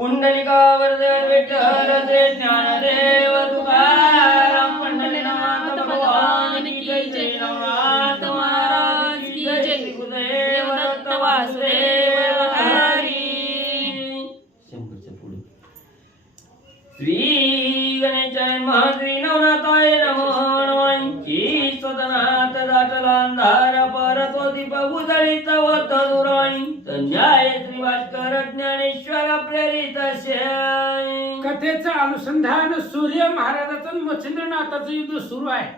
पुंडलिकावरदे विठ्ठल ते ज्ञानदेव तुकाराम पंढरीनाथ भगवान की जय नवनाथ महाराज की जय गुरुदेव दत्त वासुदेव हरी शंभरच्या पुढे श्री गणेशाय महाश्री नवनाथाय नमः नवांची सदनाथ दाटला अंधार परतो दीप उजळीत वत दुराई संजय श्री भास्कर ज्ञानेश्वर प्रेरित कथेचं अनुसंधान सूर्य महाराजाचं मच्छिंद्रनाथाचं युद्ध सुरू आहे.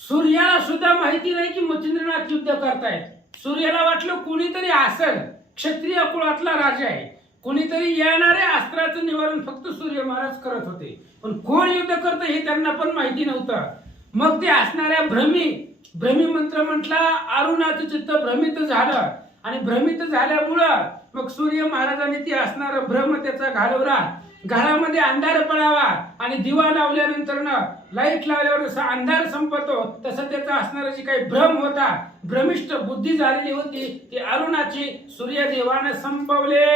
सूर्याला सुद्धा माहिती नाही की मच्छिंद्रनाथ युद्ध करतायत. सूर्याला वाटलं कोणीतरी असेल, क्षत्रिय कुळातला राजा आहे, कोणीतरी येणारे अस्त्राचं निवारण फक्त सूर्य महाराज करत होते. पण कोण युद्ध करतं हे त्यांना पण माहिती नव्हतं. मग ते असणाऱ्या भ्रमी मंत्र म्हटला. अरुणाचं चित्त भ्रमित झालं आणि भ्रमित झाल्यामुळं मग सूर्य महाराजांनी ते असणारं भ्रम त्याचा घालवला. घरामध्ये अंधार पडावा आणि दिवा लावल्यानंतर लाईट लावल्यावर जसा अंधार संपतो तसं त्याचा असणारा जी काही भ्रम होता, भ्रमिष्ट बुद्धी झालेली होती, ती अरुणाची सूर्यदेवाने संपवले.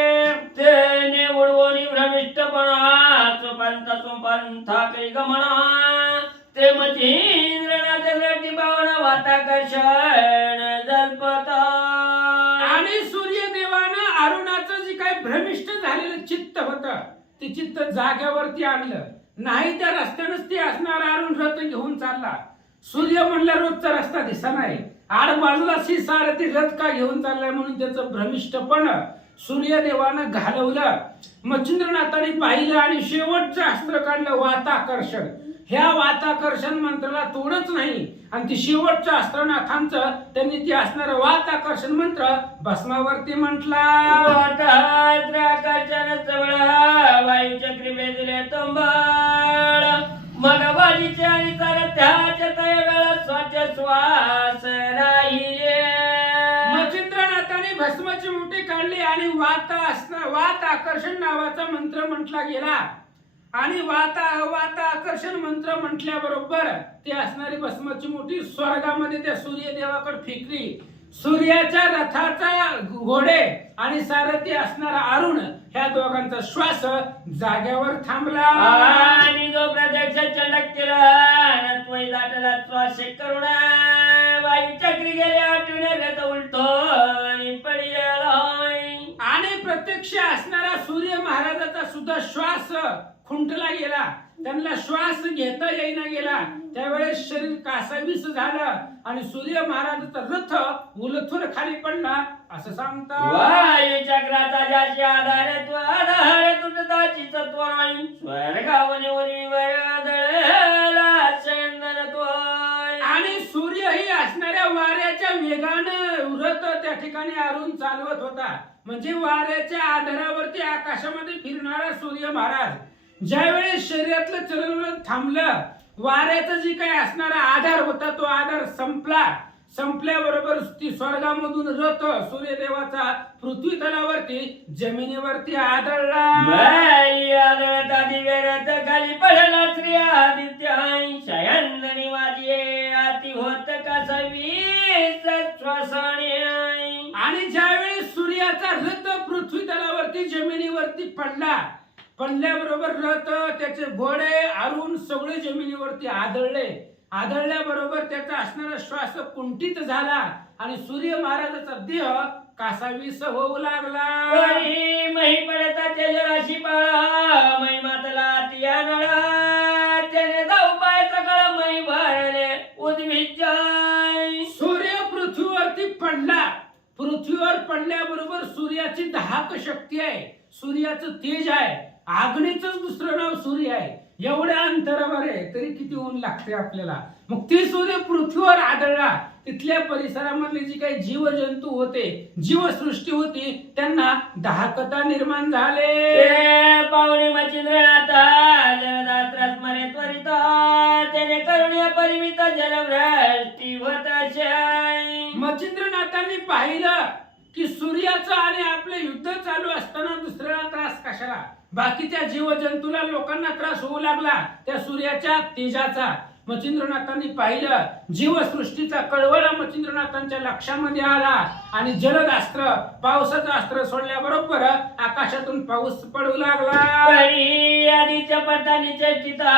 तेने उडवणी भ्रमिष्टपणा पंथा काही गमना ते मच्छिंद्रनाथ रेड्डी पावन वाताकर्षण जल्पता. आणि सूर्यदेवानं अरुणाचं जे काही भ्रमिष्ट झालेलं चित्त होतं ते चित्त जाग्यावरती आणलं. नाही त्या रस्त्यानंच ते असणार अरुण रथ घेऊन चालला. सूर्य म्हणला रोजचा रस्ता दिसा नाही, आड बाजूला सारथी रथ का घेऊन चाललाय म्हणून त्याचं भ्रमिष्टपण सूर्यदेवानं घालवलं. मच्छिंद्रनाथाने पाहिलं आणि शेवटचं अस्त्र काढलं वाताकर्षण. ह्या वाताकर्षण मंत्राला तोडच नाही आणि ती शेवटच्या अस्त्रनाथांचं त्यांनी ते असणारं वाताकर्षण मंत्र भस्मावरती म्हटला. वाताकर्षण चवळ वायुचक्री बेदले तंबळ मग वाजीचे आणि सारथ्याचे तयगळ स्वच्छ श्वास राहिले. मच्छिंद्रनाथाने भस्माची मुठी काढली आणि वाताकर्षण नावाचा मंत्र म्हटला गेला. आणि वाताकर्षण मंत्र म्हटल्याबरोबर ते असणारी भस्माची मुठी स्वर्गामध्ये त्या सूर्यदेवाकडे फेकली. सूर्याच्या रथाचा घोडे आणि सारथी असणारा अरुण ह्या दोघांचा श्वास जाग्यावर थांबला. आणि जो प्रत्यक्ष चंडक केला तोय दाटला श्वास करुणा वायू चक्री गेले आठवण रथ उलटो आणि पडिला. आणि प्रत्यक्ष असणारा सूर्य महाराजाचा सुद्धा श्वास खुंटला गेला. त्यांना श्वास घेता येईना गेला. त्यावेळेस शरीर कासावीस झालं आणि सूर्य महाराजाचा रथ उलथून खाली पडला असं सांगतात. वायू चक्राचा ज्याची आधार तो आधार तुटताची तत्व नाही स्वर्गावने वरी वरदळला चंदन तो. आणि सूर्य ही असणाऱ्या वाऱ्याच्या वेगानं रथ त्या ठिकाणी अरुण चालवत होता. म्हणजे वाऱ्याच्या आधारावरती आकाशामध्ये फिरणारा सूर्य महाराज ज्यावेळेस शरीरातलं चलनवलन थांबलं, वाऱ्याचा जी काही असणारा आधार होता तो आधार संपला. संपल्याबरोबर ती स्वर्गामधून रथ सूर्यदेवाचा पृथ्वी तलावरती जमिनीवरती आदळला. खाली पडला श्री आदित्य शयननी माझी आती होत श्वासाने. आणि ज्यावेळेस सूर्याचा रथ पृथ्वी तलावरती जमिनीवरती पडल्याबरोबर रथ त्याचे घोडे अरुण सगळे जमिनीवरती आदळले. आदळल्याबरोबर त्याचा असणारा श्वास कुंठित झाला आणि सूर्य महाराजाचा देह कासावीस होऊ लागला. मही पडता तेजराशी बाळा मही मातला तिया नळा त्याने जाऊ पाय सकळ मही भरले उद्भिज. सूर्य पृथ्वीवरती पडला. पृथ्वीवर पडल्याबरोबर सूर्याची दाहक शक्ती आहे, सूर्याचं तेज आहे, अग्नीचंच दुसरं नाव सूर्य आहे. एवढ्या अंतरावर आहे तरी किती ऊन लागते आपल्याला. मग ते सूर्य पृथ्वीवर आदळला. तिथल्या परिसरामधले जी काही जीवजंतू होते, जीवसृष्टी होती, त्यांना दाहकता निर्माण झाले. पाहुणे मच्छिंद्रनाथा जलदात्रास मरे त्वरित त्याने करुण्या परिमित जलवृष्टी होत. मच्छिंद्रनाथांनी पाहिलं की सूर्याचं आणि आपले युद्ध चालू असताना दुसऱ्याला त्रास कशाला, बाकीच्या जीवजंतूला लोकांना त्रास होऊ लागला त्या सूर्याच्या तेजाचा. मच्छिंद्रनाथांनी पाहिलं. जीवसृष्टीचा कळवळा मच्छिंद्रनाथांच्या लक्षामध्ये आला आणि जलद अस्त्र, पावसाचं अस्त्र सोडल्याबरोबर आकाशातून पाऊस पडू लागला. परी आदित्य पडतानी चेष्टिता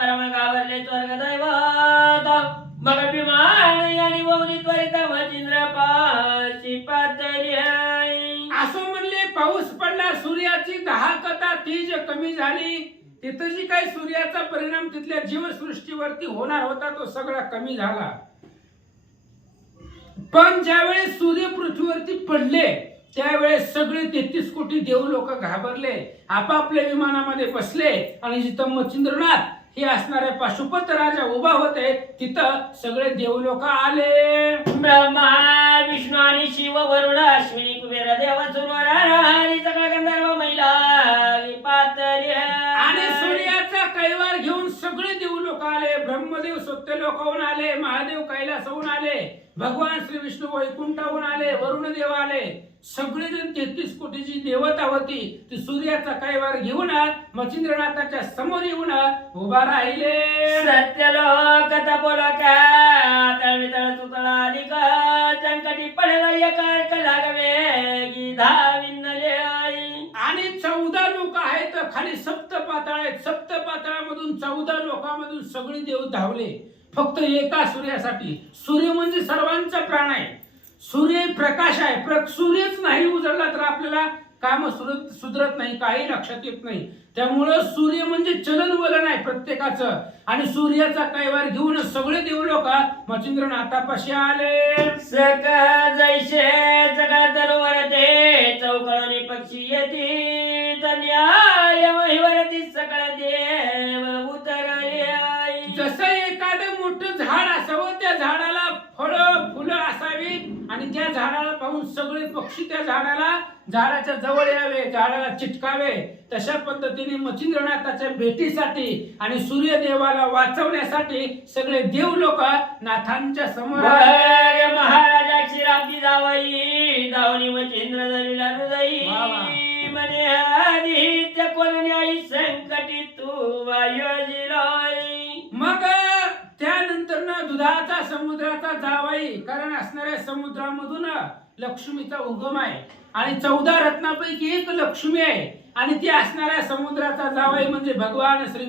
परम घाबरले स्वर्ग दैवत मग विमान आणि वौनी त्वरित मच्छिंद्र पाशी पातळी असं म्हणले. पाऊस पडला, सूर्याची दाहकता तेज कमी झाली. तिथं जी काही सूर्याचा परिणाम तिथल्या जीवसृष्टीवरती होणार होता तो सगळा कमी झाला. पण ज्यावेळेस सूर्य पृथ्वीवरती पडले त्यावेळेस सगळे 33 कोटी देव लोक घाबरले, आपापल्या विमानामध्ये बसले आणि जिथं मच्छिंद्रनाथ हे असणारे पाशुपत राजा उभा होते तिथं सगळे देवलोक आले. ब्रह्मा विष्णू आणि शिव वरुण अश्विनी कुबेर देव सुरवर आणि सगळा गंधर्व महिला पातळी आणि सूर्याचा कैवार घेऊन सगळे देवलोक आले. ब्रह्मदेव सत्यलोकाहून आले, महादेव कैलासाहून आले, भगवान श्री विष्णू वैकुंठाहून आले, वरुण देव आले. सगळेजण 33 कोटीची देवता होती ती सूर्याचा कैवार घेऊन मच्छिंद्रनाथाच्या समोर येऊन उभा राहिले. सत्यलोक तपोलोका तळवितळ सुतळा अधिक संकटी पडला एक लागवे की धाविनले आणि 14 लोक आहेत खाली, सप्त पाताळ आहेत. सप्त पाताळामधून 14 लोकांमधून सगळे देव धावले फक्त एका सूर्यासाठी. सूर्य म्हणजे सर्वांचा प्राण आहे. सूर्य प्रकाश आहे. सूर्यच नाही उजळला तर आपल्याला काम सुधरत नाही, काही लक्षात येत नाही. त्यामुळं सूर्य म्हणजे चलनवलन आहे प्रत्येकाचं. आणि सूर्याचा कैवार घेऊन सगळे देव लोक मच्छिंद्रनाथापाशी आले. सका जैसे सका तरोवर ते चौकळणी पक्षी येती न्याय महिवरती सकळ देव उतरले. जसं एखादं मोठं झाड असावं, त्या झाडाला फळं फुलं असावी आणि त्या झाडाला पाहून सगळे पक्षी त्या झाडाच्या जवळ यावे, झाडाला चिटकावे. तशा पद्धतीने मच्छिंद्रनाथाच्या भेटीसाठी आणि सूर्यदेवाला वाचवण्यासाठी सगळे देव लोक नाथांच्या समोर आले. महाराजा क्षीराब्दी जावई दावणी मच्छिंद्र धरिला हृदयी म्हणे आदित्य कोण न्यायी संकटी तू वायोजिलोय. मग त्यानंतर ना दुधाचा समुद्राचा जावाई, कारण असणाऱ्या समुद्रामधून लक्ष्मीचा उगम आहे आणि 14 रत्नापैकी एक लक्ष्मी आहे आणि ती असणाऱ्या समुद्राचा जावाई म्हणजे भगवान श्री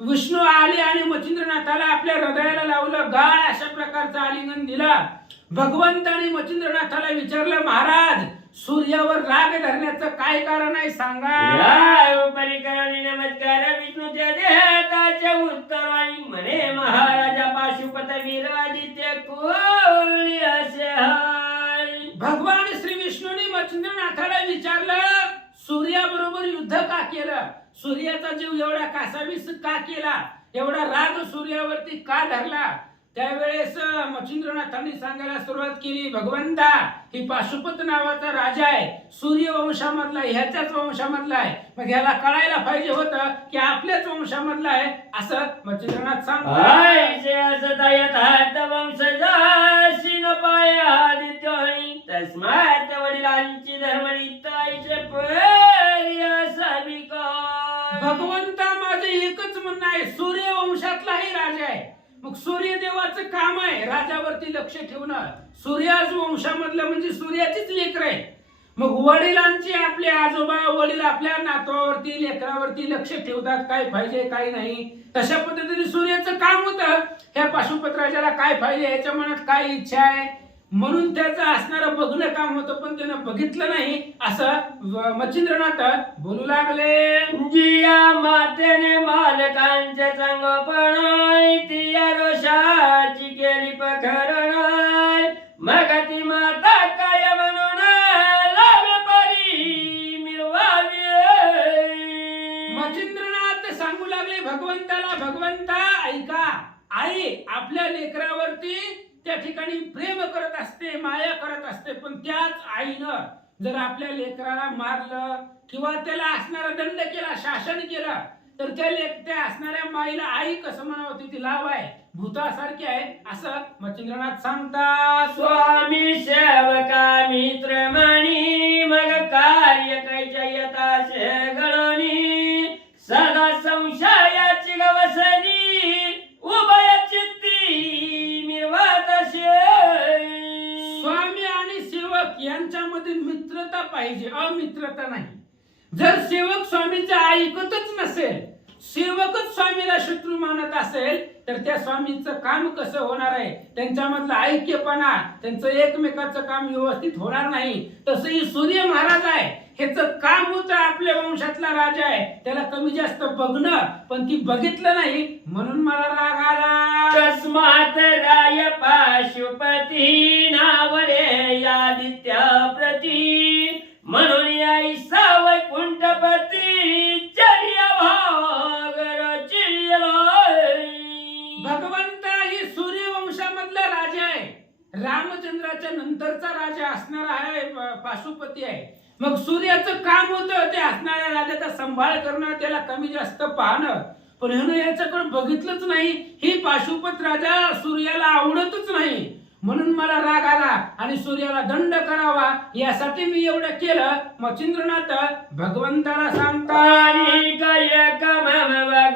विष्णू आले आणि मच्छिंद्रनाथाला आपल्या हृदयाला लावलं. गाळ अशा प्रकारचा आलिंगन दिला. भगवंताने मच्छिंद्रनाथाला विचारलं, महाराज सूर्यावर राग धरण्याचं काय कारण आहे सांगा. परिकरणी नमस्कार विष्णू त्या देहताच्या उत्तराई म्हणे महाराजा पाशुपत वीर आदित्य कोणी असे हाय. भगवान श्री विष्णूने मच्छिंद्रनाथाला विचारलं, सूर्याबरोबर युद्ध का केलं, सूर्याचा जीव एवढा कासावीस का केला, एवढा राग सूर्यावरती का धरला. त्यावेळेस मच्छिंद्रनाथांनी सांगायला सुरुवात केली, भगवंता ही पाशुपत नावाचा राजा आहे, सूर्यवंशामधला, ह्याच्याच वंशामधला आहे. मग ह्याला कळायला पाहिजे होतं की आपल्याच वंशामधला आहे असं मच्छिंद्रनाथ तस्मात वडिलांची धर्मनिताईचे भगवंता माझं एकच म्हणणं आहे, सूर्यवंशातलाही राजा आहे. मग सूर्यदेवाचं काम आहे राजावरती लक्ष ठेवणं. सूर्याच वंशामधलं म्हणजे सूर्याचीच लेकर आहे. मग वडिलांची आपले आजोबा वडील आपल्या नातवावरती लेकरावरती लक्ष ठेवतात, काय पाहिजे काय नाही. तशा पद्धतीने सूर्याचं काम होतं ह्या पाशुपत राजाला काय पाहिजे, ह्याच्या मनात काय इच्छा आहे म्हणून त्याचं असणारं बघणं काम होतं. पण त्यानं बघितलं नाही असं मच्छिंद्रनाथ बोलू लागले. जिया मातेने मालकांचे संगोपण तिया रोषाची केली पखरण मग ती माता काय म्हणून लावे परी मिळवावी. मच्छिंद्रनाथ सांगू लागले भगवंताला, भगवंता ऐका, आई आपल्या लेकरावरती त्या ठिकाणी प्रेम करत असते, माया करत असते. पण त्याच आईनं जर आपल्या लेकराला मारलं किंवा त्याला असणारा दंड केला, शासन केलं तर त्या असणाऱ्या माईला आई कसं म्हणावं, ती लाव आहे, भूतासारखी आहे असं मच्छिंद्रनाथ सांगतात. स्वामी सेवका मित्र मणी मग कार्य कैच्या यथाशे घडणी सदा संशयाची गवसनी उभा पाहिजे, अमित्रता नाही. जर सेवक स्वामीचं ऐकतच नसेल, सेवकच स्वामीला शत्रू मानत असेल, तर त्या स्वामीचं काम कसं होणार आहे? त्यांच्यामधलं ऐक्यपणा, त्यांचं एकमेकाचं काम व्यवस्थित होणार नाही. तसंही सूर्य महाराज आहे, ह्याचं काम होतं आपल्या वंशातला राजा आहे, त्याला कमी जास्त बघणं, पण ती बघितलं नाही म्हणून मला राग आला. तस्मात राय पाशुपती नावरे आदित्य प्रती म्हणून ऐसा वैकुंठपती चर्या भाग रचिला. भगवंत ही सूर्यवंशामधला राजा आहे, रामचंद्राच्या नंतरचा राजा असणारा आहे, पाशुपती आहे. मग सूर्याचं काम होतं ते असणाऱ्या राजाचा सांभाळ करणं, त्याला कमी जास्त पाहणं, पण ह्यानं याच्याकडे बघितलंच नाही. ही पाशुपत राजा सूर्याला आवडतच नाही म्हणून मला राग आला आणि सूर्याला दंड करावा यासाठी मी एवढं केलं. मच्छिंद्रनाथ भगवंताला सांगतात,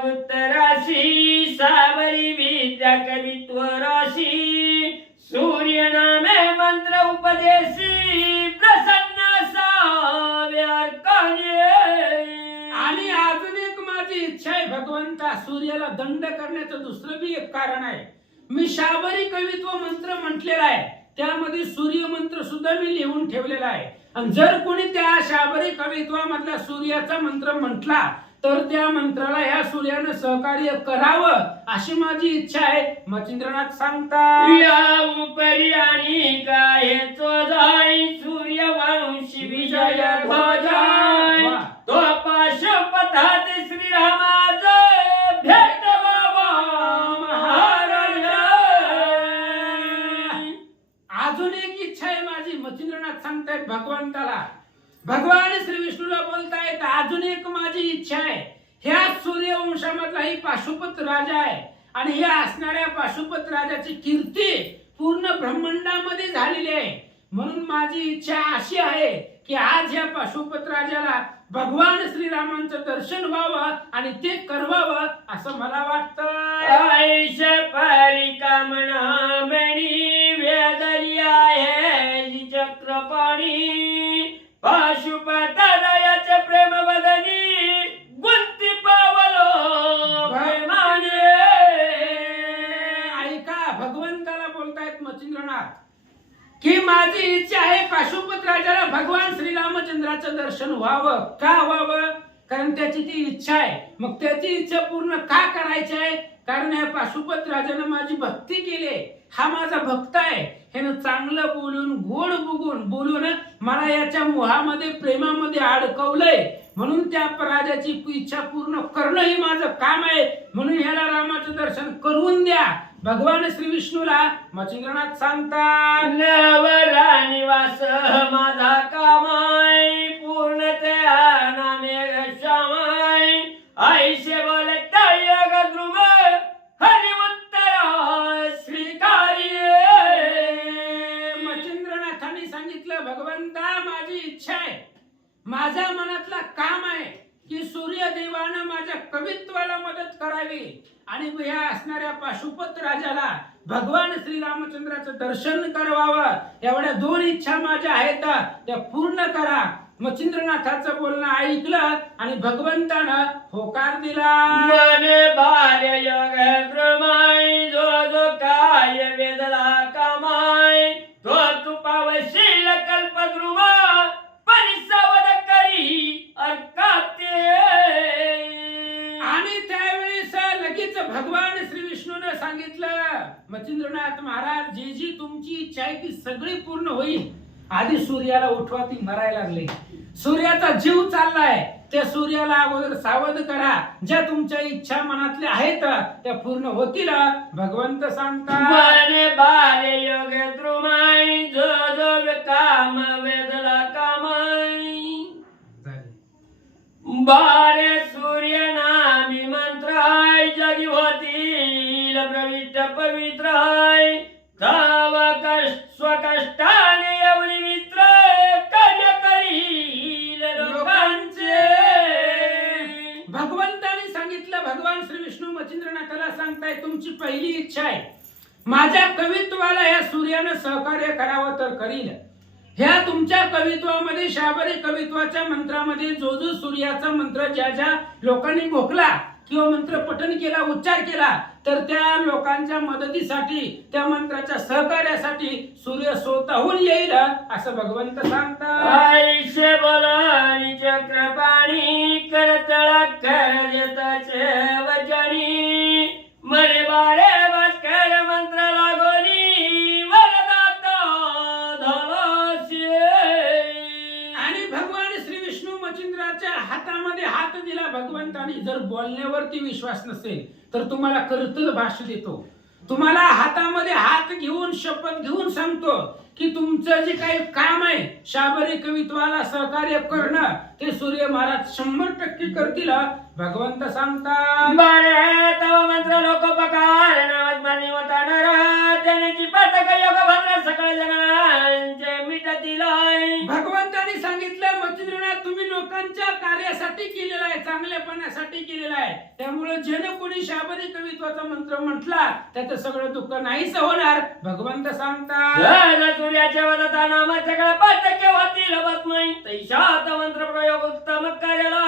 उत्तराशी सावरी विद्या कवित्व राशी सूर्य नामे मंत्र उपदेशी प्रसन्न साव्यार्काने. आणि अजून एक माझी इच्छा आहे भगवंता, सूर्याला दंड करण्याचं दुसरं बी एक कारण आहे. मी शाबरी कवित्व मंत्र म्हटलेला आहे, त्यामध्ये सूर्य मंत्र सुद्धा मी लिहून ठेवलेला आहे. आणि जर कोणी त्या शाबरी कवित्वामधला सूर्याचा मंत्र म्हटला तर त्या मंत्राला ह्या सूर्यानं सहकार्य करावं अशी माझी इच्छा आहे. मच्छिंद्रनाथ सांगतात, या उपरी आणि काय चोजाई सूर्यवंशी विजय ध्वजाय तो पाशुपतात श्रीरामाचा भेटवा महाराज. अजून एक इच्छा आहे माझी. मच्छिंद्रनाथ सांगतायत भगवंताला, भगवान श्री विष्णूला बोलतायत, अजून एक माझी इच्छा आहे. ह्या सूर्यवंशामधला ही पाशुपत राजा आहे आणि ह्या असणाऱ्या पाशुपत राजाची कीर्ती पूर्ण ब्रह्मांडामध्ये झालेली आहे. म्हणून माझी इच्छा अशी आहे की आज ह्या पाशुपत राजाला भगवान श्रीरामांचं दर्शन व्हावं आणि ते करवावं असं मला वाटतं. आयुष परिकामना मणी वेदली आहे चक्रपाणी पाशुपतरायाचे प्रेम वदनी गुंती पावलो प्रेमाने. ऐका, भगवंताला बोलतायत मच्छिंद्रनाथ की माझी इच्छा आहे पाशुपत राजाला भगवान श्रीरामचंद्राचं दर्शन व्हावं. का व्हावं? कारण त्याची ती इच्छा आहे. मग त्याची इच्छा पूर्ण का करायची आहे? कारण या पाशुपत राजानं माझी भक्ती केली, हा माझा भक्त आहे, ह्यानं चांगलं बोलून गोड बोलून मला याच्या मोहामध्ये प्रेमामध्ये अडकवलंय. म्हणून त्या राजाची इच्छा पूर्ण करणं ही माझं काम आहे. म्हणून ह्याला रामाचं दर्शन करून द्या. भगवान श्री विष्णूला मच्छिंद्रनाथ सांगतात, नवरा निवास माझा कामाय पूर्ण त्या नामे श्यामाय आईशे बोलता योग ध्रुव हरि उत्तर स्वीकार्य. मच्छिंद्रनाथांनी सांगितलं, भगवंता माझी इच्छा आहे, माझ्या मनातला काम आहे की सूर्यदेवानं माझ्या कवित्वाला मदत करावी आणि ह्या असणाऱ्या पाशुपत राजाला भगवान श्रीरामचंद्राचं दर्शन करवावं. एवढ्या दोन इच्छा माझ्या आहेत, त्या पूर्ण करा. मच्छिंद्रनाथाचं बोलणं ऐकलं आणि भगवंतानं होकार दिला. मन भार्य योग द्रुमाय जो जो काय वेदला कामाय तो तू पावशील कल्पद्रुमा परिसवद करी अर्काते. आणि त्यावेळेस लगेच भगवान श्री विष्णूने सांगितलं, मच्छिंद्रनाथ महाराज, जी जी तुमची इच्छा आहे ती सगळी पूर्ण होईल. आधी सूर्याला उठवा, ती मरायला लागली, सूर्याचा जीव चाललाय, त्या सूर्याला अगोदर सावध करा. ज्या तुमच्या इच्छा मनातल्या आहेत त्या पूर्ण होतील. भगवंत सांगतात, मन भार्य योग द्रुमाय जो जो काम वेदला कामाय बारे सूर्य नामी मंत्राय जगी होतील प्रविष्ट पवित्राय तव स्वकष्टाने एवढी मित्र कार्य करील लोकांचे. भगवंताने सांगितलं, भगवान श्री विष्णू मच्छिंद्रनाथाला सांगताय, तुमची पहिली इच्छा आहे माझ्या कवित्वाला या सूर्यानं सहकार्य करावं तर करील. ह्या तुमच्या कवित्वामध्ये शाबरी कवित्वाच्या मंत्रामध्ये जो जो सूर्याचा मंत्र ज्या ज्या लोकांनी घोकला किंवा मंत्र पठन केला उच्चार केला तर त्या लोकांच्या मदतीसाठी त्या मंत्राच्या सहकार्यासाठी सूर्य स्वतःहून येईल असं भगवंत सांगतात. आयुष्य बोलानी चक्रपाणी करतळा कर देताचे वचनी मरे बारे भास्कर मंत्र लागोनी वरदाता धलाशे. आणि भगवान श्री विष्णू मच्छिंद्राच्या हातामध्ये हात दिला भगवंताने. जर बोलण्यावरती विश्वास नसेल तर तुम्हाला करतल भाष्य देतो. तुम्हाला हातामध्ये हात घेऊन शपथ घेऊन सांगतो की तुमचं जे काही काम आहे शाबरी कवित्वाला सहकार्य करणं ते सूर्य महाराज 100% करतील भगवंत सांगतात. बारे तव मंत्र लोकपकार नावात्मानी होता नर त्याची पटक योग भद्र सकळ जनांचे मिटतील. भगवंताने सांगितलं मच्छिंद्रनाथ तुम्ही लोकांच्या कार्यासाठी केलेला आहे चांगल्यापणासाठी केलेला आहे. त्यामुळे जेणे कोणी शाबरी कवित्वाचा मंत्र म्हटला त्याचं सगळं दुःख नाहीच होणार भगवंत सांगतात. सूर्याच्या वदता नाम सगळं पटक होतील बसमय तैशात मंत्र प्रयोग उत्तम कार्याला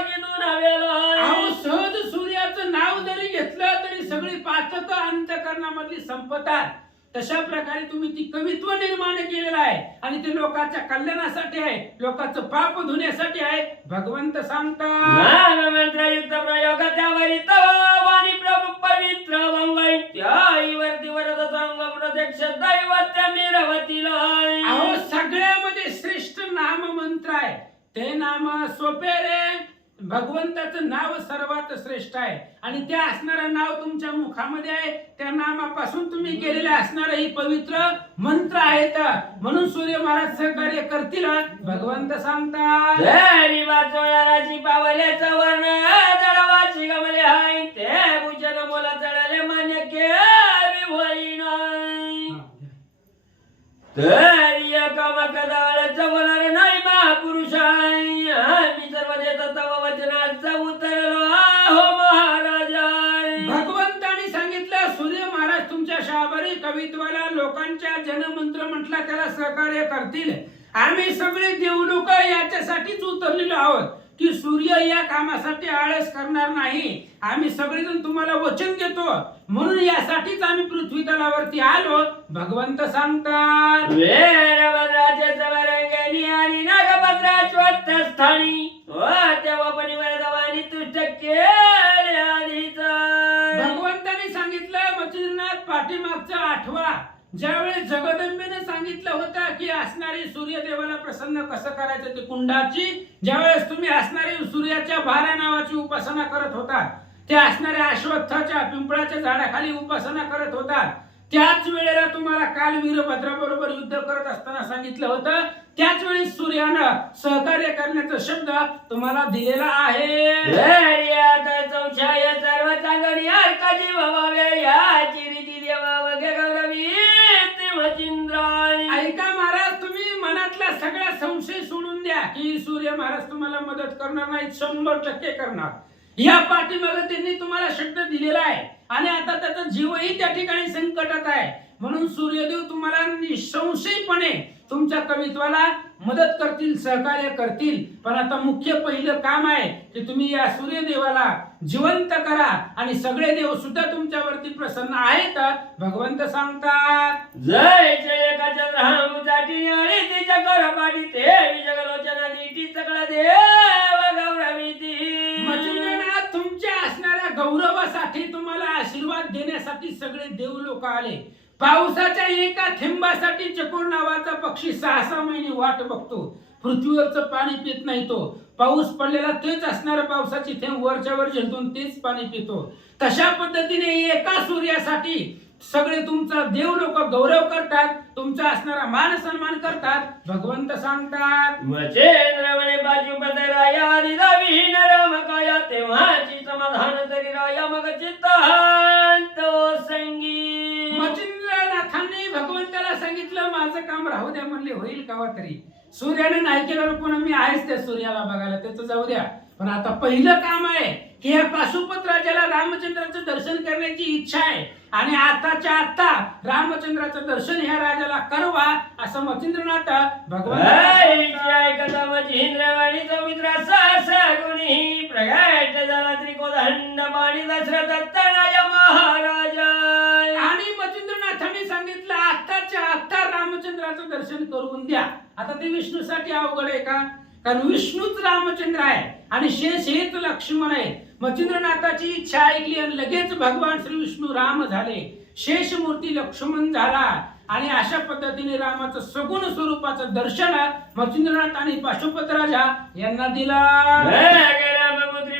घेऊन आवेला. अहो सहज सूर्याचं नाव जरी घेतलं तरी सगळी पाचक अंतःकरणामधली संपतात. तशा प्रकारे तुम्ही ती कवित्व निर्माण केलेलं आहे आणि ते लोकांच्या कल्याणासाठी आहे लोकांचं पाप धुण्यासाठी आहे भगवंत सांगतात. नाम मंत्र युक्त प्रयोग त्यावरी तव वाणी प्रभू पवित्र वंगई त्याई वरती वरद सांग प्रत्यक्ष दैवत्य मिरवतील. अहो सगळ्यामध्ये श्रेष्ठ नाम मंत्र आहे. ते नाम सोपे रे. भगवंताचं नाव सर्वात श्रेष्ठ आहे आणि ते असणारं नाव तुमच्या मुखामध्ये आहे. त्या नामापासून तुम्ही केलेले असणारे ही पवित्र मंत्र आहेत म्हणून सूर्य महाराज सहकार्य करतील भगवंत सांगतात. जरी वाचोळाची पावल्याचं वर्ण जडवाची गमले हाय ते भूषण बोला चढले मान्य केवी होईन. तरी कमकदाळ चवणार नाही महापुरुष आहे आम्ही सर्व देत तव वचनाचा उतरलो हो महाराजा. भगवंताने सांगितलं सूर्य महाराज तुमच्या शाबरी कवित्वाला लोकांच्या जनमंत्र म्हटला त्याला सहकार्य करतील. आम्ही सगळे देवलोक याच्यासाठीच उतरलेलो आहोत की सूर्य या कामासाठी आळस करणार नाही. आम्ही सगळेजण तुम्हाला वचन देतो म्हणून यासाठीच आम्ही पृथ्वी तलावरती आलो भगवंत सांगतात. वीरभद्राचे समरंगणी आणि नागभद्राश्वत्थ स्थानी तेव्हा पण वरदवानी तुष्ट केले आधीच. भगवंताने सांगितलं मच्छिंद्रनाथ पाठीमागचा 8वा ज्यावेळेस जगदंबेने सांगितलं होतं की असणारी सूर्यदेवाला प्रसन्न कसं करायचं ते कुंडाची ज्यावेळेस तुम्ही असणारी सूर्याच्या 12 नावाची उपासना करत होता ते असणाऱ्या अश्वत्थाच्या पिंपळाच्या झाडाखाली उपासना करत होता त्याच वेळेला तुम्हाला काल वीरभद्राबरोबर युद्ध करत असताना सांगितलं होतं त्याच वेळी सूर्यानं सहकार्य करण्याचा शब्द तुम्हाला दिलेला आहे. सर्व चांगली अर्काची भवावे याची रीती देवा वगे गौरवी मचिंद्राय. ऐका महाराज तुम्ही मनातला सगळा संशय सोडून द्या की सूर्य महाराज तुम्हाला मदत करणार नाही 100% करणार. या पाठीमागे त्यांनी तुम्हाला शब्द दिलेला आहे आणि आता त्याचा जीवही त्या ठिकाणी संकटात आहे म्हणून सूर्यदेव तुम्हाला निसंशयपणे तुमच्या कवित्वाला मदत करतील सहकार्य करतील. पण आता मुख्य पहिलं काम आहे की तुम्ही या सूर्यदेवाला जिवंत करा आणि सगळे देव सुद्धा तुमच्यावरती प्रसन्न आहेत भगवंत सांगतात. जय जय एकाच्या रामुचाटी आणि तिच्या करपाटी ते जगलोचना दिटी सकळ देव गौरविती. मच्छिंद्रनाथ तुमच्या असणाऱ्या गौरवासाठी तुम्हाला आशीर्वाद देण्यासाठी सगळे देव लोक आले. पावसाच्या एका थेंबासाठी चकोर नावाचा पक्षी 6-6 महिने वाट बघतो. पृथ्वीवरचं पाणी पित नाही तो. पाऊस पडलेला तेच असणारं पावसाची थेंब वरच्या वर झेलतून तेच पाणी पितो. तशा पद्धतीने एका सूर्यासाठी सगळे तुमचा देव लोक गौरव करतात तुमचा असणारा मान सन्मान करतात भगवंत सांगतात. मचेंद्र म्हणे बाजूपद राया निदाविहीन रमकाया तेव्हाची समाधान तरी राया मग चित्तांत संगी. मच्छिंद्रनाथांनी भगवंताला सांगितलं माझं काम राहू द्या म्हणले होईल कवा तरी. सूर्याने नाही केलं पण मी आहेच त्या सूर्याला बघायला त्याचं जाऊ द्या. पण आता पहिलं काम आहे की या पाशुपत राजाला रामचंद्राचं दर्शन करण्याची इच्छा आहे आणि आताच्या आता रामचंद्राचं दर्शन ह्या राजाला करवा असं मच्छिंद्रनाथ ऐकता मच्छिंद्रवाणी समुद्रा सहसा गुणी प्रगट झाला त्रिकोदंड पाणी दशरथ तनय महाराजा. आणि मच्छिंद्रनाथांनी सांगितलं आताच्या आता रामचंद्राचं दर्शन करून द्या. आता ते विष्णूसाठी अवघड आहे का? कारण विष्णूच रामचंद्र आहे आणि शेष हेच लक्ष्मण आहे. मच्छिंद्रनाथाची इच्छा ऐकली आणि लगेच भगवान श्री विष्णू राम झाले, शेष मूर्ती लक्ष्मण झाला आणि अशा पद्धतीने रामाचं सगुण स्वरूपाचं दर्शन मच्छिंद्रनाथ आणि पाशुपत राजा यांना दिला.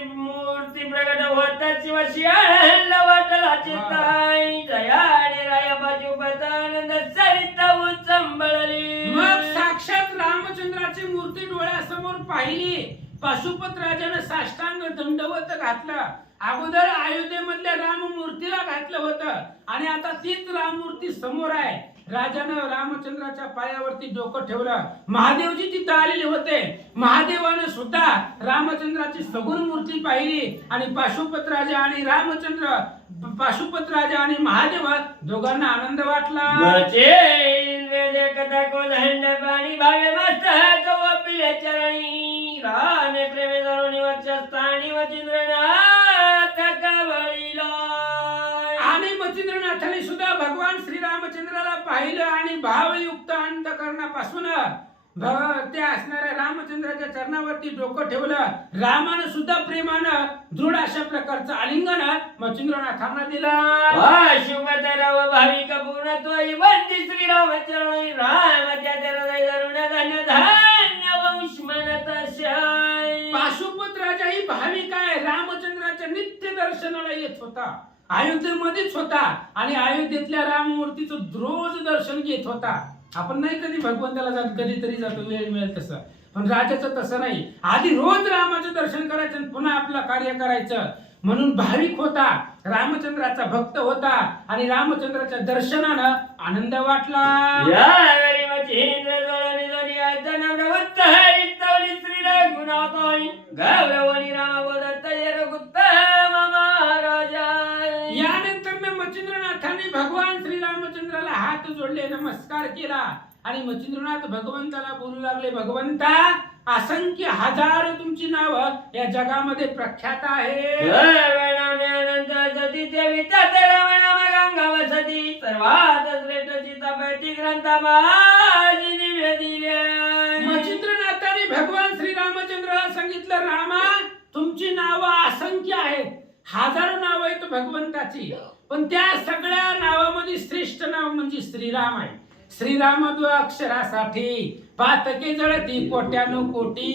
मूर्ती प्रगट होताच वशी आनंद वाटला चित्ताई जयाने राया पाशुपत आनंद सरिता उचंबळली. मग साक्षात रामचंद्राची मूर्ती डोळ्यासमोर पाहिली. पाशुपत राजाने साष्टांग दंडवत घातलं. अगोदर अयोध्येमधल्या राम मूर्तीला घातलं होतं आणि आता तीच राम मूर्ती समोर आहे. राजानं रामचंद्राच्या पायावरती डोकं ठेवलं. महादेवजी तिथं आलेले होते. महादेवानं सुद्धा रामचंद्राची सगुण मूर्ती पाहिली आणि पाशुपत राजा आणि रामचंद्र, पाशुपत राजा आणि महादेव दोघांना आनंद वाटला. कथा को दंड पाणी भावे मस्तक वपिले चरणी रामे प्रेमे धरुणी वक्षस्थानी मच्छिंद्रनाथ कवळीला. आणि मच्छिंद्रनाथाने सुद्धा भगवान श्रीरामचंद्राला पाहिलं आणि भावयुक्त अंतकरणापासून ते असणाऱ्या रामचंद्राच्या चरणावरती डोकं ठेवलं. रामानं सुद्धा प्रेमानं दृढ अशा प्रकारचं आलिंगन मच्छिंद्रनाथांना दिलं. शुभतराव भाविक पूर्णत्वई वंदी श्रीरामचरणी राम त्याचे हृदय धरुण धन्य धन्य वंश म्हणत असाय. पाशुपत राजा ही भाविक आहे. रामचंद्राच्या नित्य दर्शनाला येत होता. अयोध्येमध्येच होता आणि अयोध्येतल्या राममूर्तीचं रोज दर्शन घेत होता. आपण नाही कधी भगवंताला जात, कधीतरी जातो वेळ मिळेल तसं, पण राजाचं तसं नाही. आधी रोज रामाचं दर्शन करायचं आणि पुन्हा आपलं कार्य करायचं. म्हणून भाविक होता, रामचंद्राचा भक्त होता आणि रामचंद्राच्या दर्शनानं आनंद वाटला. यावेळी मच्छिंद्र जोडणी जोडी आजनवृत्त हरितवली श्रीराम गुणातोई गौरवणी राम बोलत येरगुत्तम महाराजा. यानंतर मच्छिंद्रनाथांनी भगवान श्रीरामचंद्राला हात जोडले, नमस्कार केला आणि मच्छिंद्रनाथ भगवंताला बोलू लागले, भगवंता असंख्य हजार तुमची नावं या जगामध्ये प्रख्यात आहे. सर्वात श्रेष्ठ चित्तपैकी ग्रंथ माझी निवेदिले. मच्छिंद्रनाथाने भगवान श्रीरामचंद्राला सांगितलं, रामा तुमची नावं असंख्य आहेत, हजारो नाव आहेत भगवंताची, पण त्या सगळ्या नावामध्ये श्रेष्ठ नाव म्हणजे श्रीराम आहे. श्रीराम अक्षरासाठी पातके जळती कोट्यानु कोटी,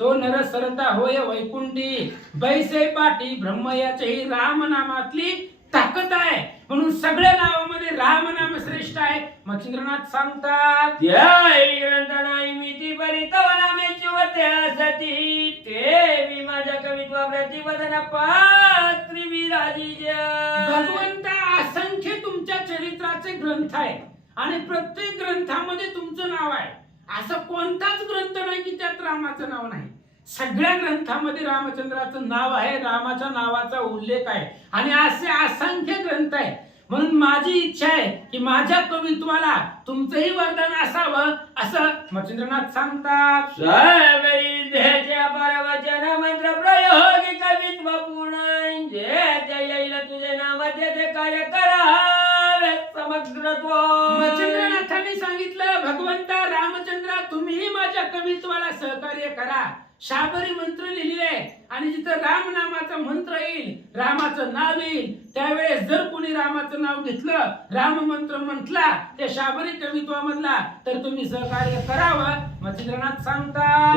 तो नर सरता होय वैकुंठी, बैसे पाटी ब्रह्मयाची राम नामातली ताकद आहे. म्हणून सगळ्या नावामध्ये राम नाम श्रेष्ठ आहे. मच्छिंद्रनाथ सांगतात, ग्रंथानाई मिती परितव नामेची वते असती, ते मी माझ्या कवित्वा प्रतिपदन पात्री विराजी. भगवंता असंख्य तुमच्या चरित्राचे ग्रंथ आहे आणि प्रत्येक ग्रंथामध्ये तुमचं नाव आहे. असं कोणताच ग्रंथ नाही की त्यात रामाचं नाव नाही. सगळ्या ग्रंथामध्ये रामचंद्राचं नाव आहे, रामाच्या नावाचा उल्लेख आहे आणि असे असंख्य ग्रंथ आहे. म्हणून माझी इच्छा आहे की माझ्या कवित्वाला तुमचंही वरदान असावं असं मच्छिंद्रनाथ सांगतात. मंत्र प्रयोग कवित्व पूर्ण जे येईल तुझे नामाचे ते कार्य करावे समग्रत्व. मच्छिंद्रनाथांनी सांगितलं, भगवंता रामचंद्रा तुम्हीही माझ्या कवित्वाला सहकार्य करा. शाबरी मंत्र लिहिले आणि जिथं राम नामाचा मंत्र येईल, रामाचं नाव येईल, त्यावेळेस जर कोणी रामाचं नाव घेतलं, राम मंत्र म्हटला त्या शाबरी कवित्वामधला, तर तुम्ही सहकार्य करावं. मच्छिंद्रनाथ सांगतात,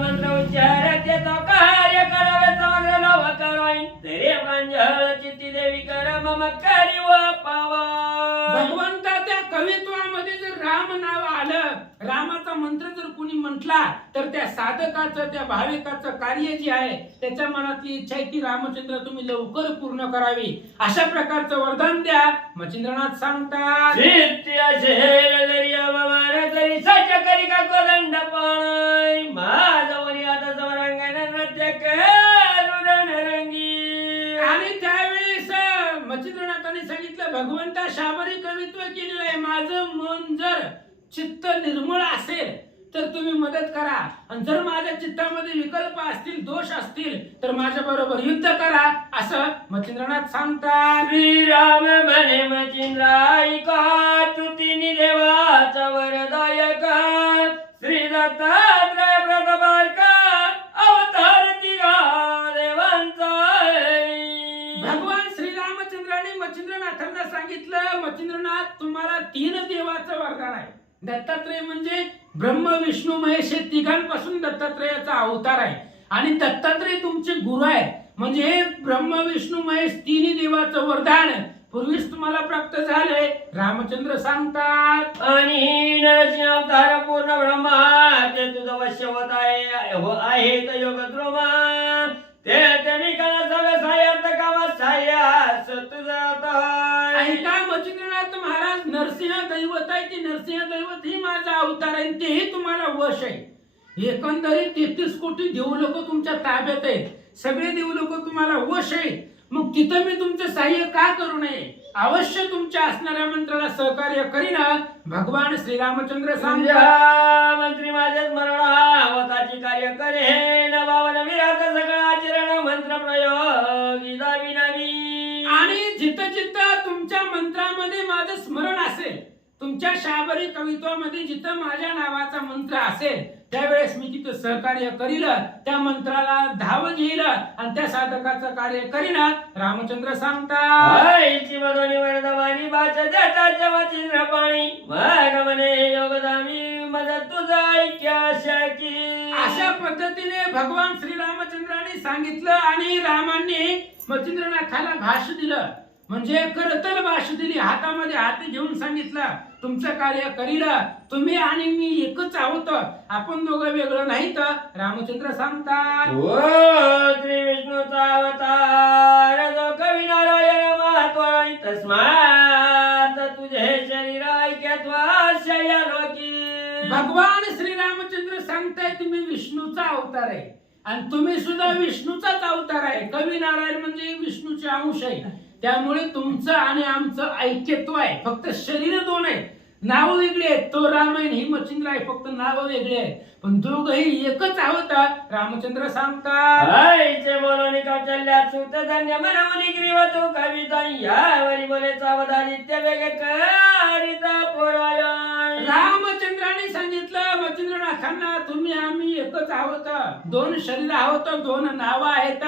मंत्र उच्चाराचे तो कार्य करावे समग्र लोभ कराई, तेरे प्रांजळ चित्ती देवी कर मम करी व पावा. भगवंता त्या कवित्वामध्ये जर राम नाव आलं, रामाचा मंत्र जर कोणी म्हटला, तर त्या साधकाचं, त्या भाविकाचं कार्य जे आहे त्याच्या मनातली इच्छा आहे की रामचंद्र तुम्ही लवकर पूर्ण करावी, अशा प्रकारचं वरदान द्या. मच्छिंद्रनाथ सांगतात, करी का कोदंड पाणी माझवणी आता समरंगाने नृत्य करून रंगी. आणि त्यावेळेस मच्छिंद्रनाथ भगवंता शाबरी कवित्व केलेलं आहे. माझं मन जर चित्त निर्मळ असेल तर तुम्ही मदत करा, आणि जर माझ्या चित्तामध्ये विकल्प असतील, दोष असतील, तर माझ्या बरोबर युद्ध करा, असं मच्छिंद्रनाथ सांगतात. श्रीराम म्हणे मचिंद्र ऐका, तू तिन्ही देवाचा वरदायक, श्री दत्तात्रय प्रतापार्का अवतार तिघा देवांचा. भगवान श्रीरामचंद्राने मच्छिंद्रनाथांना सांगितलं, मच्छिंद्रनाथ तुम्हाला 3 देवाचं वरदान आहे. दत्तात्रय म्हणजे ब्रह्म विष्णू महेश हे तिघांपासून दत्तात्रयाचा अवतार आहे, आणि दत्तात्रय तुमचे गुरु आहे. म्हणजे हे ब्रह्म विष्णू महेश 3 देवाचं वरदान पूर्वीच तुम्हाला प्राप्त झाले. रामचंद्र सांगतात, आणि नरसिंह अवतार पूर्ण ब्रह्मा ते तुझं वश्यवत आहे योग द्रोमा, ते त्यांनी करा सगळं सायार्थ कामात सायास तुझं ऐका मच्छिंद्रनाथ महाराज, नरसिंह दैवत आहे, ते नरसिंह दैवत ही माझा अवतार आहे, तेही तुम्हाला वश आहे. एकंदरीत 33 कोटी देवलोक तुमच्या ताब्यात आहेत, सगळे देवलोक तुम्हाला वश आहेत. मग तिथं मी तुमचं सहाय्य का करू नये? अवश्य तुमच्या असणाऱ्या मंत्राला सहकार्य करीन. भगवान श्रीरामचंद्र सांगतात, मंत्री माझे स्मरणावताची कार्य करे, नभावन विराट सगळं आचरण मंत्र प्रयोग नवी नवी. आणि जिथं जिथं तुमच्या मंत्रामध्ये माझं स्मरण असेल, तुमच्या शाबरी कवित्वामध्ये जिथं माझ्या नावाचा मंत्र असेल, त्यावेळेस मी तिथं सहकार्य करील, त्या मंत्राला धाव घेईल आणि त्या साधकाचं कार्य करीन. रामचंद्र सांगतात, आईची मधोनी वरदवानी बाचा देताच्या वाचिंद्र पाणी, मग म्हणे योगदामी मदत तुझा ऐक्याशा की. अशा पद्धतीने भगवान श्रीरामचंद्राने सांगितलं, आणि रामांनी मच्छिंद्रनाथाला भाष दिलं, म्हणजे करतल भाष दिली, हातामध्ये हात घेऊन सांगितलं, तुमचं कार्य करील, तुम्ही आणि मी एकच आहोत, आपण दोघं वेगळं नाही. तर रामचंद्र सांगतात, ओ श्री विष्णूचा अवतार जो कवी नारायण महात्वाई, तस्मात तुझे शरीर ऐक्यत्वाशया लोकी. भगवान श्रीरामचंद्र सांगताय तुम्ही विष्णूचा अवतार आहे, आणि तुम्ही सुद्धा विष्णूचाच अवतार आहे. कवी नारायण म्हणजे विष्णूचे अंश आहे, त्यामुळे तुमचं आणि आमचं ऐक्यत्व आहे. फक्त शरीर 2 आहे, नाव वेगळी आहेत. तो राम आहे, ही मच्छिंद्र आहे, फक्त नाव वेगळी आहे, पण दोघही एकच आहोत. रामचंद्र सांगतात, आईचे बोलून कौशल्यात सुत धन्य मनवनी ग्रीव तू कविता, यावरी बोले सावधानित्य वेग करिता पूर्वयन. रामचंद्राने सांगितलं मच्छिंद्रनाथांना, तुम्ही आम्ही एकच आहोत, 2 शरीर आहोत, 2 नाव आहेत,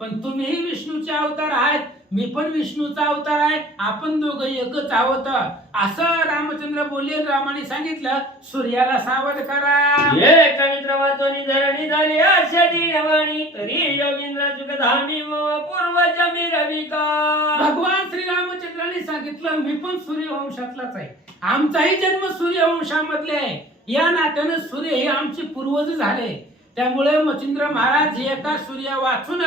पण तुम्हीही विष्णूचे अवतार आहात, मी पण विष्णूचा अवतार आहे, आपण दोघं एकच आहोत, असं रामचंद्र बोलले. रामाने सांगितलं, सूर्याला सावध करा. एक मित्र वाचोनी धरणी झाली आषाढी रवाणी, तरी योगींद्र चुकधामी पूर्वज मी रविका. भगवान श्रीरामचंद्राने सांगितलं, मी पण सूर्यवंशातलाच आहे, आमचाही जन्म सूर्यवंशामधले आहे, या नात्यानं सूर्य हे आमचे पूर्वज झाले. त्यामुळे मच्छिंद्र महाराज एका सूर्या वाचून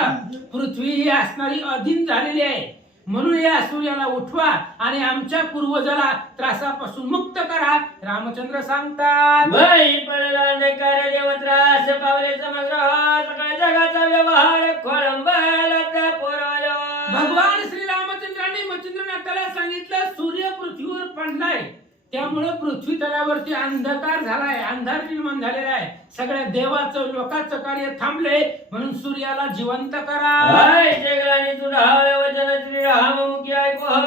पृथ्वी ही असणारी अधीन झालेली आहे, म्हणून या सूर्याला उठवा आणि आमच्या पूर्वजाला त्रासापासून मुक्त करा. रामचंद्र सांगतात, बाई पडला अंधकार देवत्रास पावले समग्र, सगळ्या जगाचा व्यवहार खोळंबला त्या पोराया. भगवान श्रीरामचंद्रांनी मच्छिंद्रनाथाला सांगितलं, सूर्य पृथ्वीवर पडलाय, त्यामुळे पृथ्वी तलावरती अंधकार झालाय, अंधार निर्माण झालेला आहे, सगळ्या देवाचं लोकांचं कार्य थांबले, म्हणून सूर्याला जिवंत करा. हाय जगलानी सुधाळ वचन श्री राममुखी ऐकून,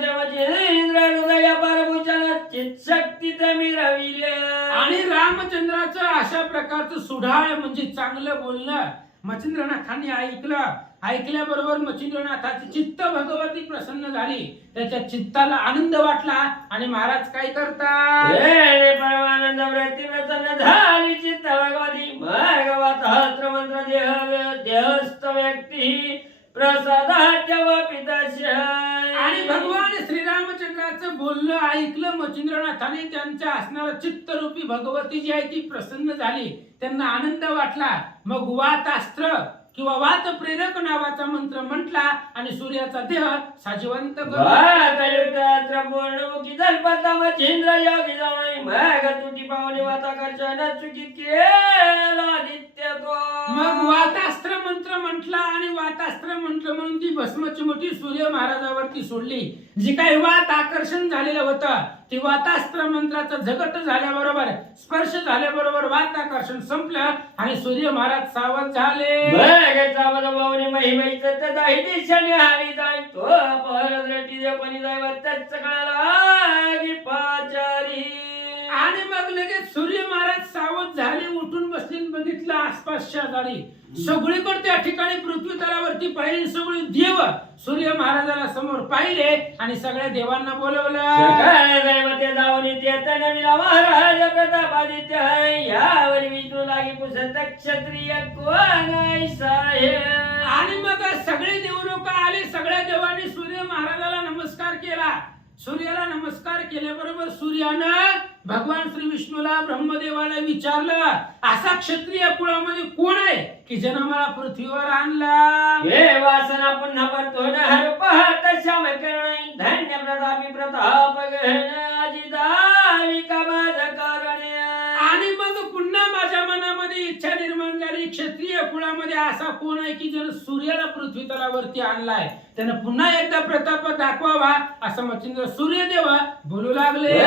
देवाची इंद्र हृदय परभूषण चित शक्ती ते मिरविले. आणि रामचंद्राचं अशा प्रकारचं सुढाळ म्हणजे चांगलं बोलणं मच्छिंद्रनाथांनी ऐकलं. ऐकल्याबरोबर मच्छिंद्रनाथाची चित्त भगवती प्रसन्न झाली, त्याच्या चित्ताला आनंद वाटला, आणि महाराज काय करतात, हे परमानंद वृत्ती प्रसन्न झाली चित्त भगवती, भगवत हस्त्र मंत्र देहस्थ व्यक्ती प्रसादाच्या वापितस्य. आणि भगवान श्रीरामचंद्राचं बोलणं ऐकलं मच्छिंद्रनाथाने, त्यांच्या असणारं चित्तरूपी भगवती जी आहे ती प्रसन्न झाली, त्यांना आनंद वाटला. मग वातास्त्र किंवा वात प्रेरक नावाचा मंत्र म्हटला, आणि सूर्याचा देह साजिवंत पूर्णमुखी जलपता मच्छिंद्र योगी जाऊन मग तुटी पावली वाताकर्षण चुकी केला नित्य. मग वातास्त्र मंत्र म्हटला आणि वातास्त्र मंत्र म्हणून ती भस्मची मोठी सूर्य महाराजावरती सोडली. जी काही वात आकर्षण झालेलं होतं ती वातास्त्र मंत्राचं झगट झाल्याबरोबर स्पर्श झाल्याबरोबर वात आकर्षण संपलं आणि सूर्य महाराज सावध झाले. महिमेचं तर दाही दिशाने हानी जाय तो परद्रष्टी देवपणी जाय व त्याच कळाला पाचारी. आणि मग लगेच सूर्य महाराज सावध झाले, उठून बसले, बघितलं आसपासच्या जाळी सगळीकडे त्या ठिकाणी पृथ्वी तलावरती पाहिली. सगळे देव सूर्य महाराजाला समोर पाहिले आणि सगळ्या देवांना बोलवलं. महाराज प्रतापादित्य यावर विष्णू लागी पुसत क्षत्रिय कोण साहेब. आणि मग सगळे देव लोक आले. सगळ्या देवांनी सूर्य महाराजाला नमस्कार केला. सूर्याला नमस्कार केल्याबरोबर सूर्यानं भगवान श्री विष्णूला ब्रह्मदेवाला विचारलं, असा क्षत्रिय कुळामध्ये कोण आहे की ज्यानं मला पृथ्वीवर आणला. हे वासना पुन्हा परतो न हर पाहत श्याम करण धन्य प्रतापी प्रताप अजिदावी कामाज करणे. आणि मग पुन्हा माझ्या मनामध्ये इच्छा निर्माण झाली, क्षत्रिय कुळामध्ये असा कोण आहे की ज्यानं सूर्याला पृथ्वी तलावरती आणलाय, त्यानं पुन्हा एकदा प्रताप दाखवावा असं मच्छिंद्र सूर्यदेव बोलू लागले.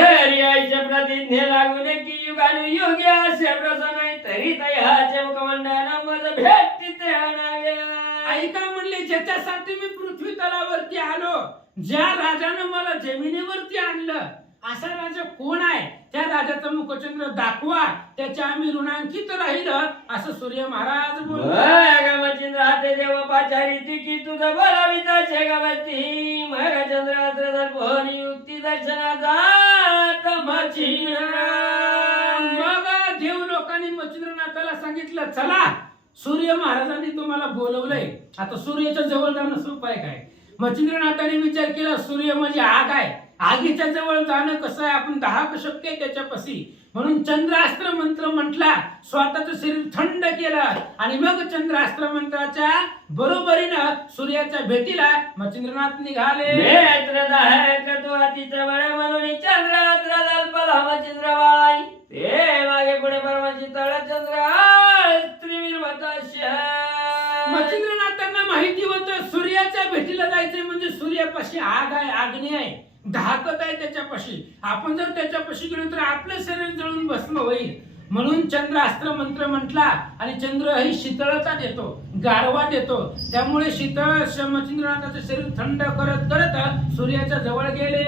प्रतिज्ञे लागून की युगानुयुगे असे प्रसन्न तरी तयाचे मुखमंडन मज भेट ते आणावे. ऐका म्हणले, ज्याच्यासाठी मी पृथ्वी तलावरती आलो, ज्या राजानं मला जमिनीवरती आणलं, असा राजा कोण आहे, त्या राजाचा मुखचंद्र दाखवा, त्याच्या आम्ही ऋणांकित राहिलं असं सूर्य महाराज बोलले. मच्छिंद्र हाते देव पाचारी की तुझं बोलाविता शेगावती मग चंद्रात्र भोनी युक्ती दर्शना जात मच्छिंद्र. मग देव लोकांनी मच्छिंद्रनाथाला सांगितलं, चला सूर्य महाराजांनी तुम्हाला बोलवलंय, आता सूर्याच्या जवळ जाणं सोपं आहे काय. मच्छिंद्रनाथाने विचार केला, सूर्य म्हणजे आग आहे, आगीच्या जवळ जाणं कसं आहे, आपण 10 शक्य आहे त्याच्यापाशी. म्हणून चंद्रास्त्र मंत्र म्हटला, स्वतःचं शरीर थंड केलं आणि मग चंद्रास्त्र मंत्राच्या बरोबरीनं सूर्याच्या भेटीला मच्छिंद्रनाथ निघाले. म्हणून चंद्रास्त्र दल्पला मच्छिंद्र वाळाई ते मागे पुढे परमाची तळ चंद्र मच्छिंद्रनाथांना माहिती होतं सूर्याच्या भेटीला जायचंय म्हणजे सूर्यापाशी आग आहे, अग्नी आहे, धाकत आहे त्याच्यापाशी. आपण जर त्याच्यापाशी गेलो तर आपलं शरीर जळून भस्म होईल. म्हणून चंद्रास्त्र मंत्र म्हटला आणि चंद्र ही शीतळता देतो, गारवा देतो. त्यामुळे शीतळ मच्छिंद्रनाथाचं शरीर थंड करत करत सूर्याच्या जवळ गेले.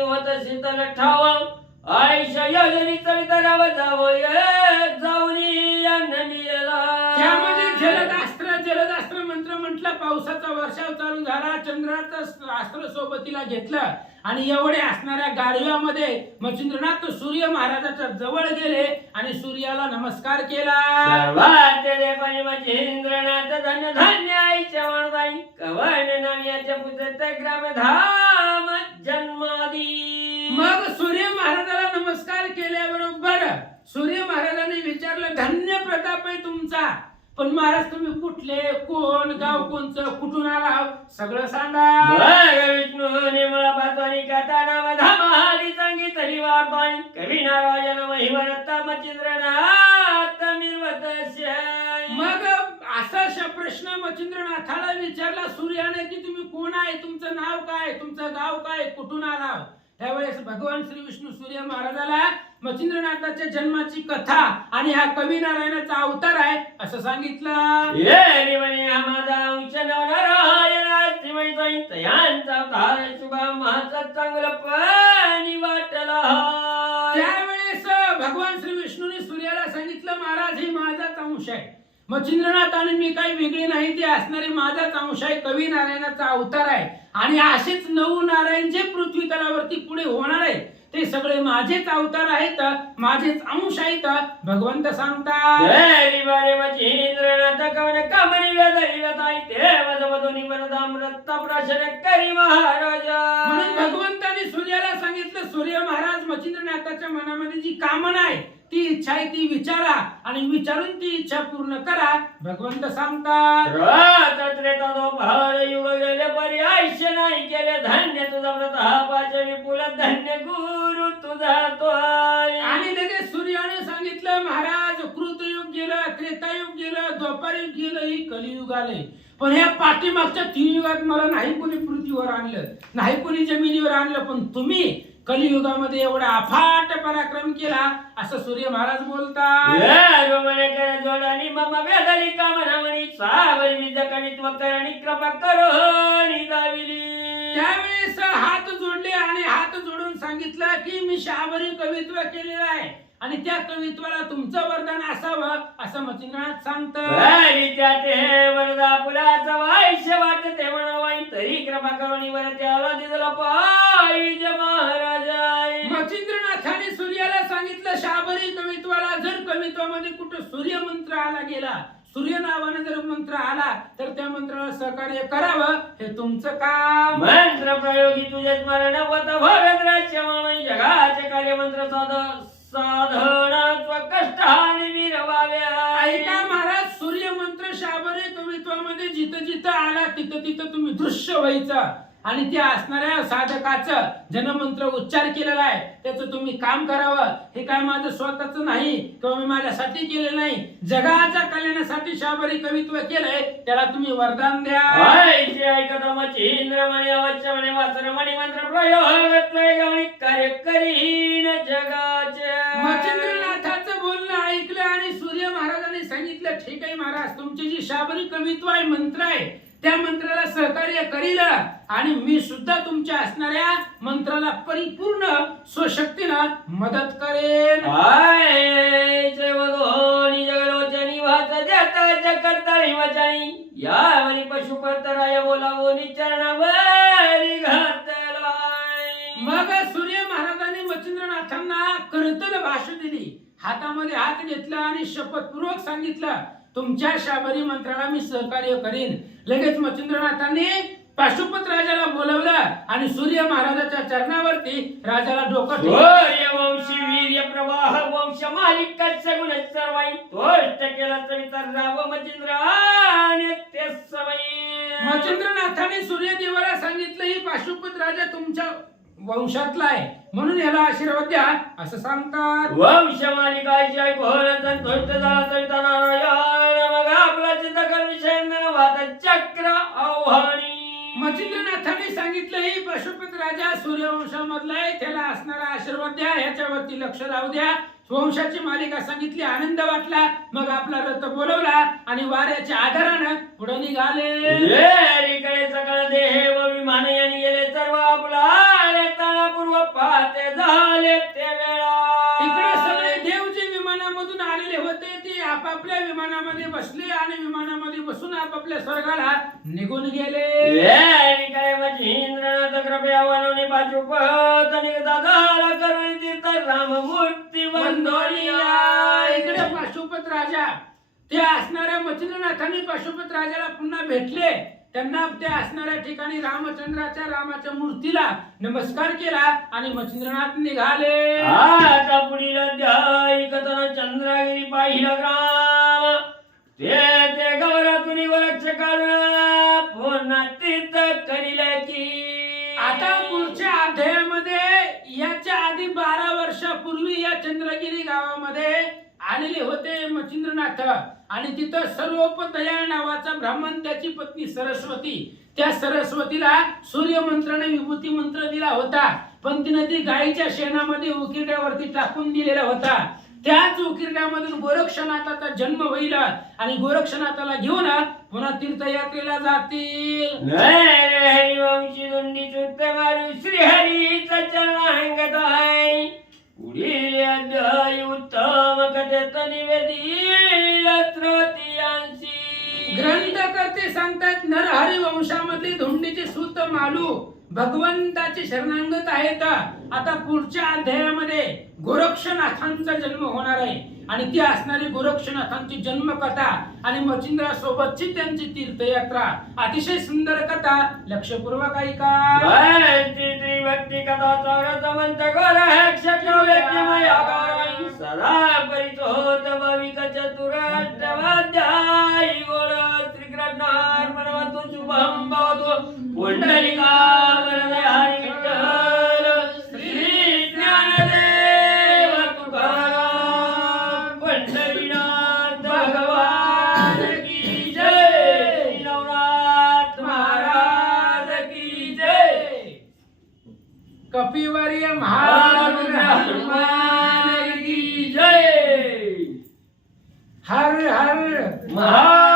होत शीतल ठाव आयुष्य योजनी चरित गाव जावं जाऊन त्यामध्ये जलदास्त्र मंत्र म्हटलं. पावसाचा वर्षाव चालू झाला, चंद्राचं अस्त्र सोबतीला घेतलं आणि एवढे असणाऱ्या गारव्यामध्ये मच्छिंद्रनाथ सूर्य महाराजाच्या जवळ गेले आणि सूर्याला नमस्कार केला. मच्छिंद्रनाथ धन्य धन्य आईच्या वरदाई कवण नाम्याच्या पुजत ग्रामधाम जन्मादी. मग सूर्य महाराजाला नमस्कार केल्याबरोबर सूर्य महाराजांनी विचारलं, धन्य प्रताप आहे तुमचा, पण महाराज तुम्ही कुठले, कोण, गाव कोणचं, कुठून आला, सगळं सांगा. विष्णू निर्मळा पातवानी कथा नाम धामाली सांगितली वार्ताई कवी नारायण महिमरत्ता मच्छिंद्रनाथ निर्वतस्य. मग असा प्रश्न मच्छिंद्रनाथाला विचारला सूर्याने की तुम्ही कोण आहे, तुमचं नाव काय, तुमचं गाव काय, कुठून आला. त्यावेळेस भगवान श्री विष्णू सूर्य महाराजाला मच्छिंद्रनाथाच्या जन्माची कथा आणि हा कवी नारायणाचा अवतार आहे असं सांगितलं. त्यावेळेस भगवान श्री विष्णूने सूर्याला सांगितलं, महाराज हे माझाच अंश आहे, मच्छिंद्रनाथ आणि मी काही वेगळे नाही, ते असणारे माझाच अंश आहे, कवी नारायणाचा अवतार आहे. आणि असेच 9 नारायण जे पृथ्वी तलावरती पुढे होणार आहे ते सगळे माझेच अवतार आहेत, माझेच अंश आहेत भगवंत सांगतात. मच्छिंद्रनाथ कवन कामनी वेदरी वताई ते वदवदोनी वरदामृत प्राशन करी महाराजा. म्हणून भगवंताने सूर्याला सांगितलं, सूर्य महाराज मच्छिंद्रनाथाच्या मनामध्ये जी कामना आहे, ती इच्छा आहे ती विचारा आणि विचारून ती इच्छा पूर्ण करा भगवंत सांगतात. युग गेले परी आयुष्य नाही केले धन्य तुझा प्रतापाचे विपुल धन्य गुरु तुझा तो. आणि लगेच सूर्याने सांगितलं, महाराज कृतयुग गेलं, त्रेतायुग गेलं, द्वापार युग गेलं, ही कलियुग आले. पण ह्या पाठीमागच्या 3 युगात मला नाही कोणी पृथ्वीवर आणलं, नाही कोणी जमिनीवर आणलं, पण तुम्ही कलियुगामध्ये एवढा अफाट पराक्रम केला असं सूर्य महाराज बोलतात. जोडानी मम वेदली कामनामणी सावरी विद्या कवित्व करणी कृपा करोनी दाविली. त्यावेळेस हात जोडले आणि हात जोडून सांगितलं की मी शाबरी कवित्व केलेलं आहे आणि त्या कवित्वाला तुमचं वरदान असावं असं मच्छिंद्रनाथ सांगतात. ते वरदा फुलाचा वाईश वाटते म्हणावाई तरी कृपा करोनी वर त्याला दिला पाहिजे महाराजाय. मच्छिंद्रनाथाने सूर्याला सांगितलं शाबरी कवित्वाला जर कवित्वामध्ये कुठं सूर्य मंत्र आला गेला, सूर्य नावाने जर मंत्र आला तर त्या मंत्राला सहकार्य करावं, हे तुमचं काम. मंत्र प्रयोगी तुझे स्मरण वत भवेंद्राच्या म्हणून जगाचे कार्य मंत्र साधना कष्टाने निर्वाव्या. ऐका महाराज, सूर्य मंत्र शाबरी कवित्वामध्ये जिथं जिथं आला तिथं तिथं तुम्ही दृश्य व्हायचं आणि त्या असणाऱ्या साधकाचं जनमंत्र उच्चार केलेला आहे त्याचं तुम्ही काम करावं. हे काय माझं स्वतःच नाही किंवा मी माझ्यासाठी केलेलं नाही, जगाच्या कल्याणासाठी शाबरी कवित्व केलंय, त्याला तुम्ही वरदान द्या. मच्छिंद्रमणी अवश्य म्हणे वाचन मणी मंत्र प्रयोग कार्य करीन जगाचे. मच्छिंद्रनाथाचं बोलणं ऐकलं आणि सूर्य महाराजांनी सांगितलं ठीक आहे महाराज, तुमची जी शाबरी कवित्व आहे, मंत्र आहे, त्या मंत्राला सहकार्य करील आणि मी सुद्धा तुमच्या असणाऱ्या मंत्राला परिपूर्ण स्वशक्तीनं मदत करेन. जगलोचनी वाच देता करताळी वचनी यावरी पशुपतराय बोलावोनी चरणावरी घातला. मग सूर्य महाराजांनी मच्छिंद्रनाथांना करतल भाषा दिली, हातामध्ये हात घेतला आणि शपथपूर्वक सांगितलं तुमच्या शाबरी मंत्राला मी सहकार्य करीन. लगेच मच्छिंद्रनाथांनी पाशुपत राजाला बोलवलं आणि सूर्य महाराजाच्या चरणावरती राजाला डोकं ठेवलं. वंशी वीर्य प्रवाह वंश मालिक सगुण सर्वाई तोष्ट केला तर राव मच्छिंद्र आणि ते सवयी. मच्छिंद्रनाथाने सूर्यदेवाला सांगितलं ही पाशुपत राजा तुमच्या वंशातला आहे म्हणून याला आशीर्वाद द्या असं सांगतात. वंश मालिकाची घोरतन तोष्ट झाला सविता नारायण मग आपला चिंतकर विषय वात चक्र आव्हानी. मच्छिंद्रनाथाने सांगितलं ही पशुपत राजा सूर्यवंशामधला आहे, त्याला असणारा आशीर्वाद द्या, ह्याच्यावरती लक्ष राहू द्या. वंशाची मालिका सांगितली, आनंद वाटला. मग आपला रथ बोलवला आणि वाऱ्याच्या आधारानं पुढे निघाले. सकळ देह व विमान यांनी गेले सर्व आपला तानापूर्व पाहते झाले ते वेळा. इकडे सगळे देव जे विमानामधून आलेले होते ते आपापल्या विमानामध्ये बसले आणि विमानामध्ये बसून आपापल्या स्वर्गाला निघून गेले. मच्छिंद्रनाथ कृपया वनवणे पाशुपत निघता झाला करुणी तीर्थ राममूर्ती वंदोलिया. इकडे पाशुपत राजा ते असणाऱ्या मच्छिंद्रनाथांनी पाशुपत राजाला पुन्हा भेटले, त्यांना त्या असणाऱ्या ठिकाणी रामाच्या मूर्तीला नमस्कार केला आणि मच्छिंद्रनाथ निघाले. आता पुढील अध्याय कथन चंद्रगिरी पाहिला ग्राम ते गौरातुनी वरक्ष काढून पुन्हा तीर्थ करील की. आता पुढच्या अध्यायामध्ये याच्या आधी 12 वर्षापूर्वी या चंद्रगिरी गावामध्ये आलेले होते मच्छिंद्रनाथ आणि तिथं सर्वोपदया नावाचा ब्राह्मण त्याची पत्नी सरस्वती, त्या सरस्वतीला सूर्यमंत्राने विभूती मंत्र दिला होता, पण तिने ती गायीच्या शेणामध्ये उकिरड्यावरती टाकून दिलेला होता. त्याच उकिरड्यामधून गोरक्षनाथाचा जन्म होईल आणि गोरक्षनाथाला घेऊन पुन्हा तीर्थयात्रेला जातील. वंशी दुंडी चुत्त मारू श्रीहरीचा चरणांगत आहे. पुढील अध्याय उत्तम कथेत निवेदिल तृतीयांशी. ग्रंथकर्ते सांगतात नरहरी वंशामधली धोंडीचे सूत मालू भगवंताचे शरणांगत आहेत. आता पुढच्या अध्यायामध्ये गोरक्षनाथांचा जन्म होणार आहे आणि ती असणारी गोरक्षनाथांची जन्मकथा आणि मच्छिंद्रा सोबतची त्यांची तीर्थयात्रा, अतिशय सुंदर कथा. लक्षपूर्वक ऐका. भक्ती कथा चौरतमंत गोर सदा परित होत भाविक चतुराष्टवाध्याय गोळ श्रीकृष्ण मनवतु शुभम भवतु पुंडलिका हरी विठ्ठल श्री ज्ञानदेव तुकाराम पंढरीनाथ भगवान हर महाराज